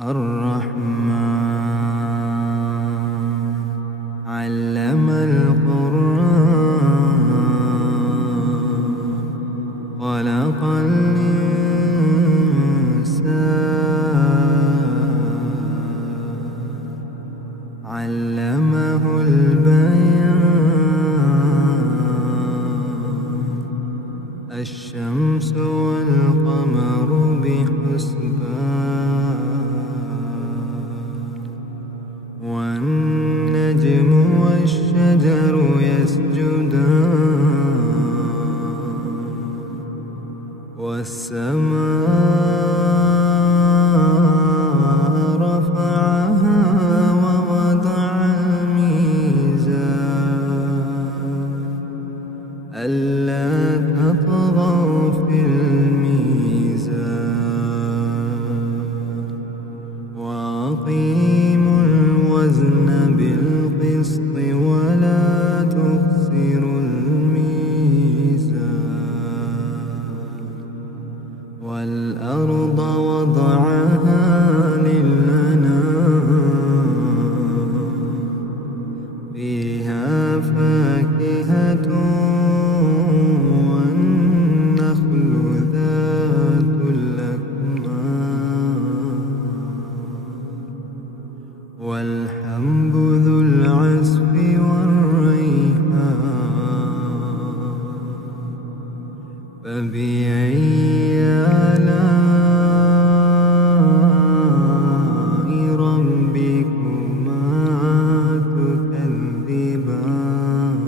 الرحمن علم القرآن خلق الإنسان علمه البيان الشمس والقمر بحسبان والنجم والشجر يسجدان والسماء رفعها ووضع الميزان ألا تطغوا في الميزان وأقيموا الوزن بالقسط ولا تخسروا الميزان والأرض وضعها للأنام فيها فاكهة والنخل ذات الأكمام والحب ذو العصف والريحان فبأي آلاء ربكما تكذبان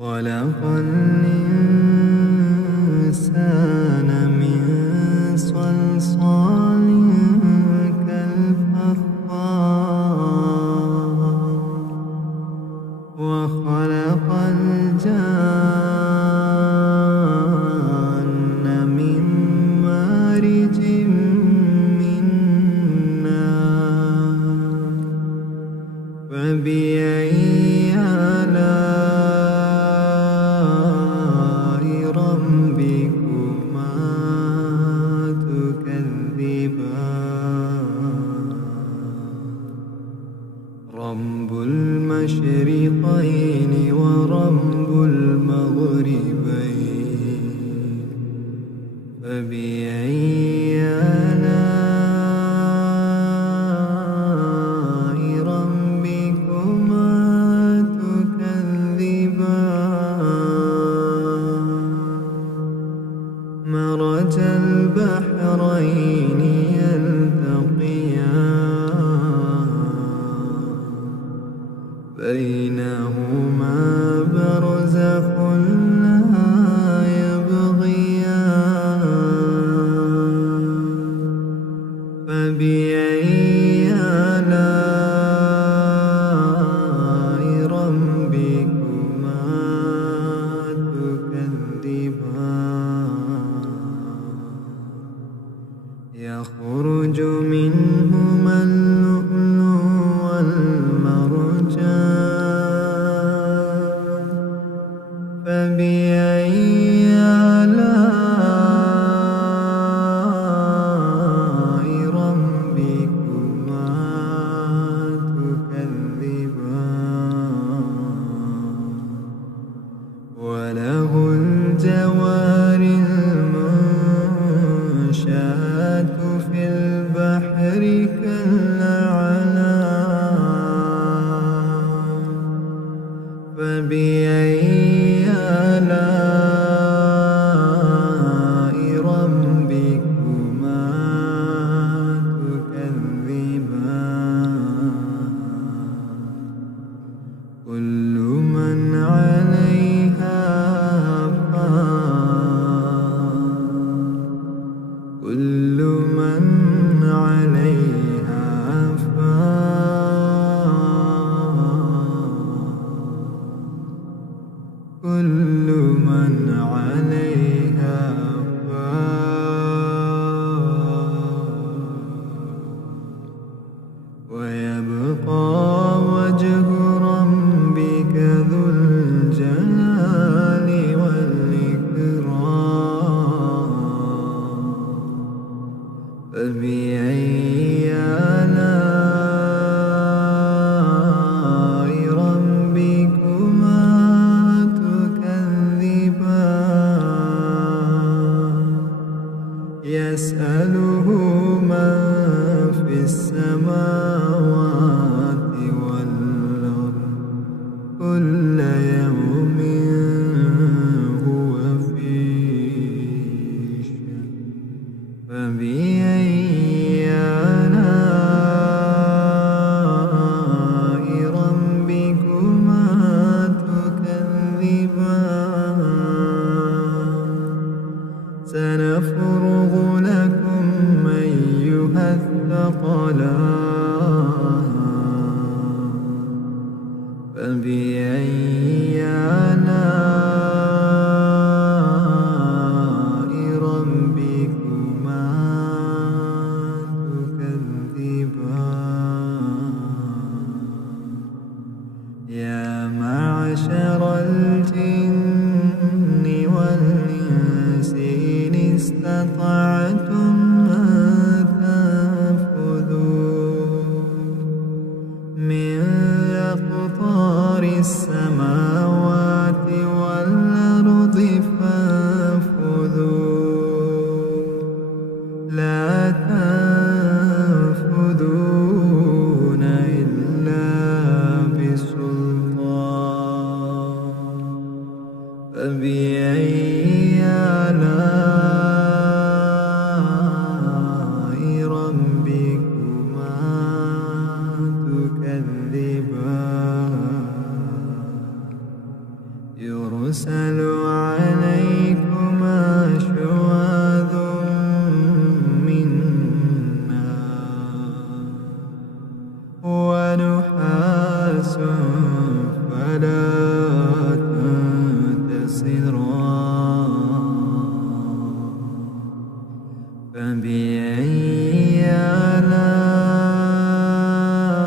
خلق الإنسان من صلصال كالفخار وخلق الجان من مارج من نار فبأي آلاء ربكما تكذبان رب المشرقين ورب المغربين فبأي آلاء ربكما تكذبان مرج البحرين يلتقيان بينهما برزخ لا يبغيان فبأي آلاء ربكما تكذبان يخرج منهما اللؤلؤ والمرجان فبأي آلاء ربكما تكذبان وله الجوار المنشآت في البحر كالأعلام فبأي آلاء ربكما تكذبان كل من عليها فان كل من عليها فان كل من عليها فان ويبقى وجه ربك ذو الجلال والإكرام فبأي آلاء ربكما تكذبان يسأله من في السماوات والأرض كل يوم هو في شأن فبأي آلاء ربكما تكذبان سنفرغ لكم أيها الثقلان فبأي آلاء ربكما تكذبان يا معشر الجن والإنس إن استطعتم أن تنفذوا من أقطار السماوات والأرض فانفذوا لا تنفذون إلا بسلطان فبأي آلاء ربكما تكذبان يرسل عليكما شواظ من نار ونحاس فلا تنتصران فبأي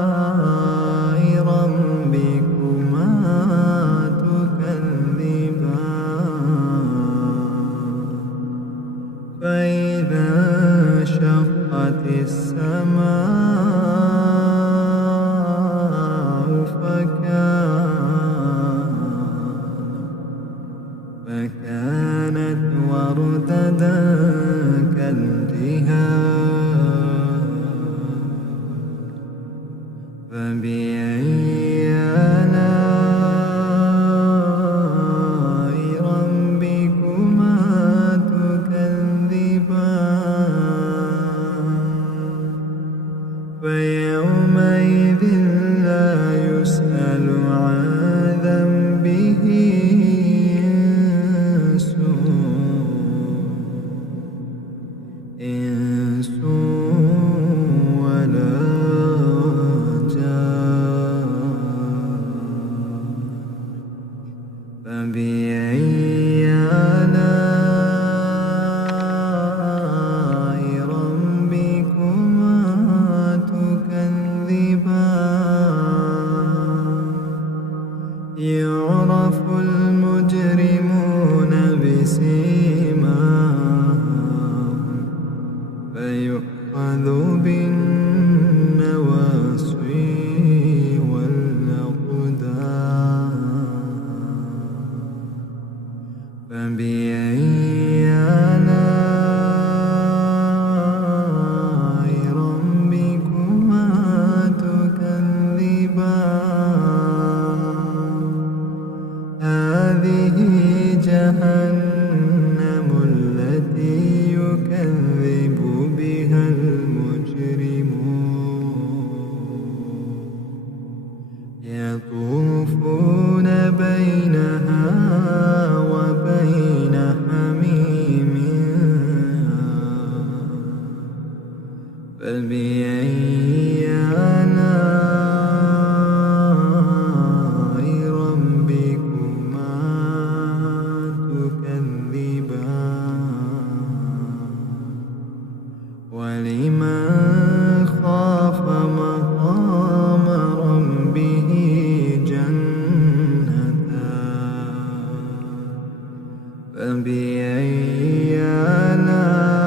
آلاء ربكما تكذبان فإذا انشقت السماء فكانت وردة كالدهان فبأي آلاء ربكما تكذبان فيومئذ لا يسأل عن ذنبه إنس ولا جان فبأي آلاء ربكما تكذبان يعرف المجرمون بسيماهم فيؤخذ بالنواصي والأقدام فبأي آلاء ربكما تكذبان هذه جهنم التي يكذب بها المجرمون يطوفون بينها وبين حميم فبأي آلاء ربكما تكذبان ولمن خاف مقام ربه جنتان فبأي آلاء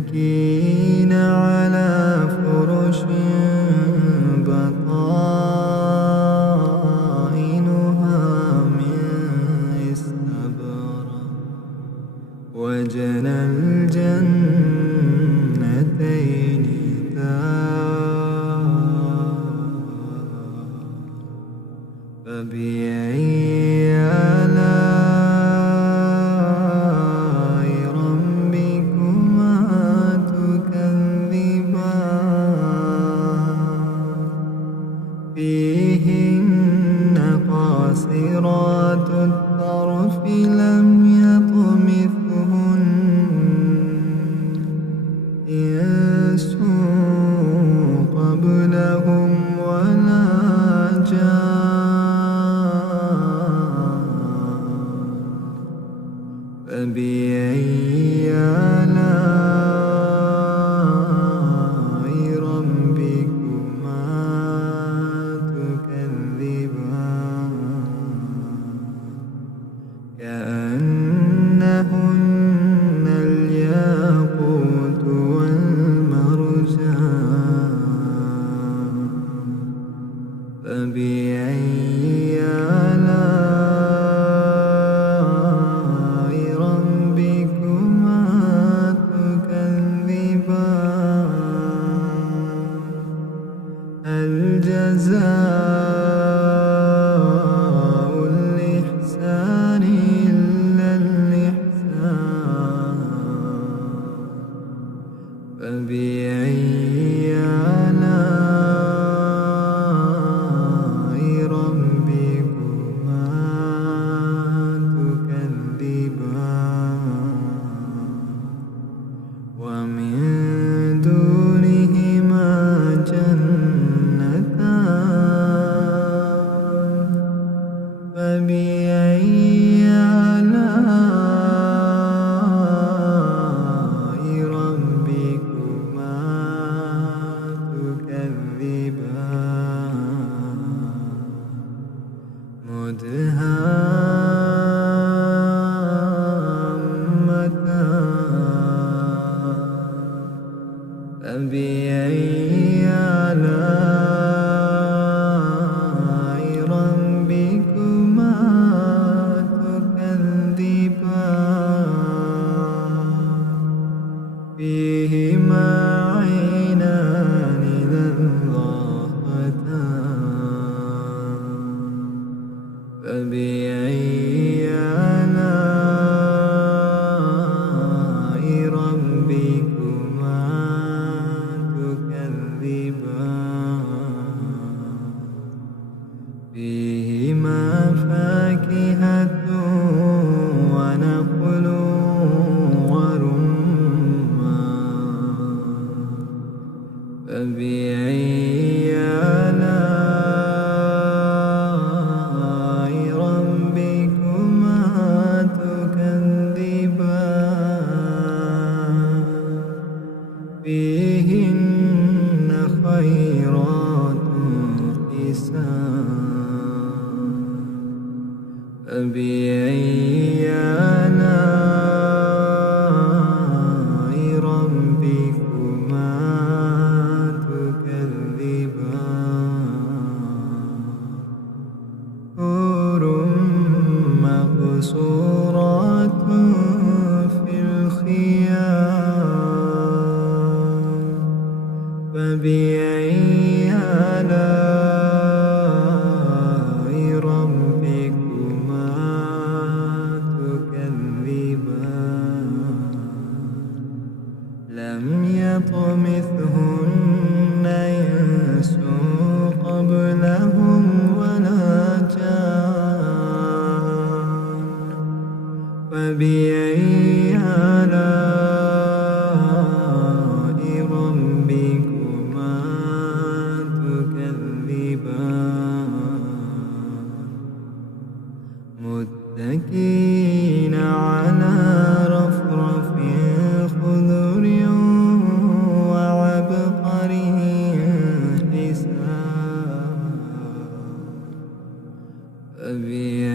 متكئين على فرش بطائنها من استبرق وجنى الجنتين فبأي آلاء ربكما تكذبان فيهن قاصرات الطرف لم يطمثهن إنس قبلهم ولا جان فبأي آلاء ربكما تكذبان كأنهن الياقوت والمرجان فبأي آلاء ربكما تكذبان هل جزاء الإحسان إلا الإحسان فبأي آلاء ربكما تكذبان ومن دونهما جنتان فبأي آلاء ربكما تكذبان مدهامتان فبأي آلاء ربكما تكذبان فيهما عينان نضاختان فبأي آلاء ربكما تكذبان فيهما فاكهة ونخل ورمان فبأي آلاء ربكما تكذبان فيهن خيرات حسان فبأي آلاء ربكما تكذبان حور مقصورات في الخيام فبأي آلاء ربكما تكذبان لم يطمثهن إنس قبلهم ولا جان فبأي آلاء ربكما تكذبان متكئين على رفرف خضر وعبقري حسان فبأي